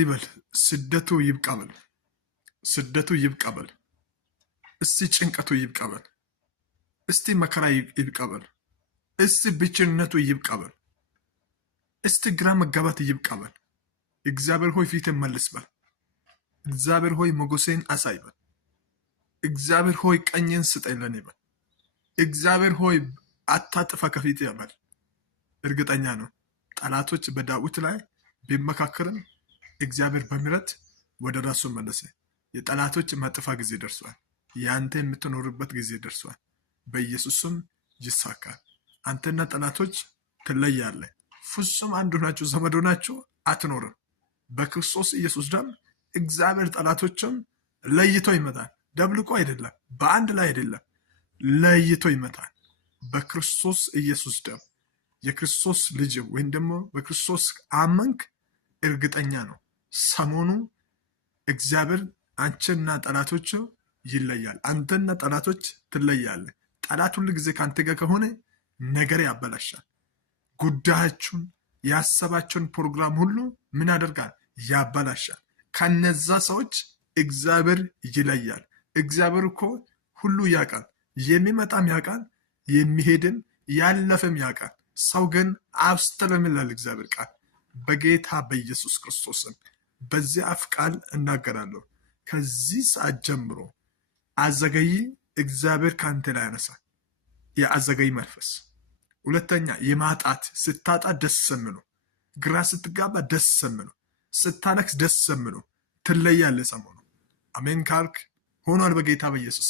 ይበል ስደቱ ይብቃበል ስደቱ ይብቃበል እስቲ ጭንቀቱ ይብቃበል እስቲ መከራ ይብቃበል እስቲ ብቸኝነቱ ይብቃበል እስቲ ግራ መጋባት ይብቃበል እግዚአብሔር ሆይ ፊትን መልስ በል እግዚአብሔር ሆይ ሞገስን አሳይ በል እግዚአብሔር ሆይ ቀኝን ስጠኝ ለኔ በል እግዚአብሔር ሆይ አታጥፋ ከፊቴ በል እርግጠኛ ነው ጠላቶች በዳዊት ላይ ቢመካከሩም እግዚአብሔር በምህረት ወደ ራሱ መለሰ የጠላቶች ማጥፋ ጊዜ ደርሷል ያንተ የምትኖርበት ጊዜ ደርሷል በኢየሱስም ይሳካል አንተና ጠላቶች ትለያለህ ፍጹም አንድ ሆናችሁ ዘመድ ሆናችሁ አትኖርም በክርስቶስ ኢየሱስ ደም እግዚአብሔር ጠላቶችን ለይቶ ይመታል ደብልቆ አይደለም በአንድ ላይ አይደለም ለይቶ ይመታል በክርስቶስ ኢየሱስ ደም የክርስቶስ ልጅ ወይም ደግሞ በክርስቶስ አመንክ እርግጠኛ ነው ሰሞኑ እግዚአብሔር አንቺና ጠላቶች ይለያል አንተና ጠላቶች ትለያለህ ጠላት ሁሉ ጊዜ ካንተ ጋር ከሆነ ነገር ያበላሻል ጉዳያችሁን ያሰባችሁን ፕሮግራም ሁሉ ምን ያደርጋል ያበላሻል ከነዛ ሰዎች እግዚአብሔር ይለያል እግዚአብሔር እኮ ሁሉ ያውቃል የሚመጣም ያውቃል የሚሄድም ያለፈም ያውቃል ሰው ግን አስተለም ይላል እግዚአብሔር ቃል በጌታ በኢየሱስ ክርስቶስ በዚህ አፍ ቃል እናገራለሁ ከዚህ ሰዓት ጀምሮ አዘገይ እግዚአብሔር ካንተ ላይ ያነሳል የአዘገይ መንፈስ ሁለተኛ የማጣት ስታጣ ደስ ሰምነው ግራ ስትጋባ ደስ ሰምነው ስታለቅስ ደስ ሰምነው ትለያለህ ሰሞኑ አሜን ካልክ ሆኗል በጌታ በኢየሱስ